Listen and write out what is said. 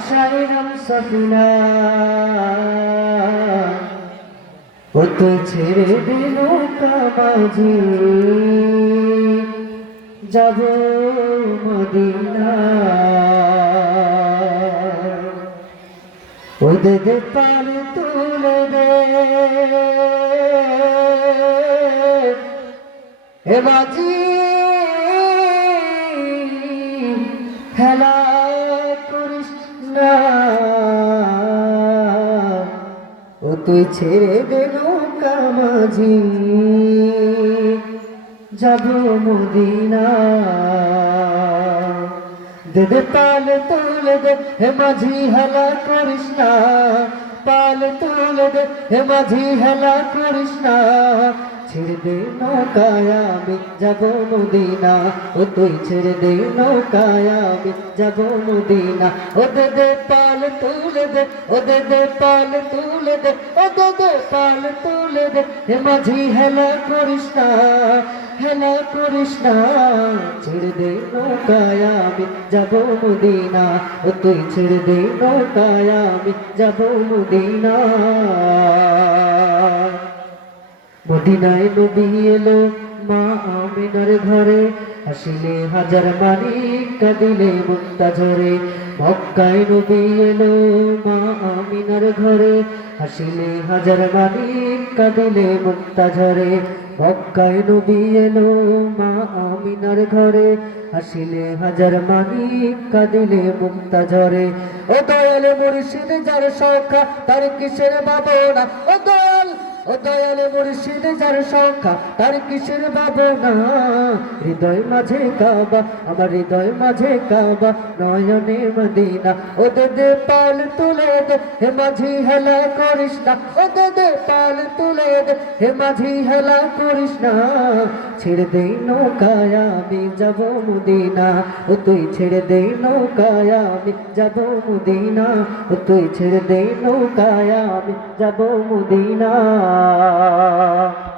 আশায় নাম সফিনা ও তুই ছেড়ে দিল কামাজি যাব মদিনা ওদের পাল তুলে দে হে মাঝি খেলা করিস না ও তুই ছেড়ে দিল কামাজি যাব মদিনা দে দে পাল তুলে দে হে মাঝি হেলা করিস না পাল তুলে দে হে মাঝি হেলা করিস না ছেড়ে দে নৌকায় আমি যাব মদিনা ও তুই ছেড়ে দে নৌকায় আমি যাব মদিনা ও দে দে পাল তুলে দে ও দে দে পাল তুলে দে ও দে দে পাল তুলে দে হে মাঝি হেলা করিস না হেলা করিস না ছেড়ে দে নৌকায় আমি যাব মদিনা ও তুই ছেড়ে দে নৌকায় আমি যাব মদিনা মদিনায় নবী এলো মা আমিনার ঘরে হাসিলে হাজার মানি কাঁদিলে মুক্তা ঝরে মক্কায় নবী এলো মা আমিনার ঘরে হাসিলে হাজার মানি কাঁদিলে মুক্তা ঝরে মক্কায় নবী এলো মা আমিনার ঘরে হাসিলে হাজার মানি কাঁদিলে মুক্তা ঝরে ও দয়াল মুর্শিদ যার সখা তার কিসের ভাবনা ও দয়াল ও দয়াল মুর্শিদ যার সংখ্যা তার কিসের ভাবনা হৃদয় মাঝে কাবা আমার হৃদয় মাঝে কাবা নয়নে মদিনা ও দে দে পাল তুলে দে হে মাঝি হেলা করিস না ও দে দে পাল তুলে দে হে মাঝি হেলা করিস না ছেড়ে দে নৌকায় আমি যাব মদিনা ও তুই ছেড়ে দে নৌকায় আমি যাব মদিনা ও তুই ছেড়ে দে নৌকায় আমি যাব মদিনা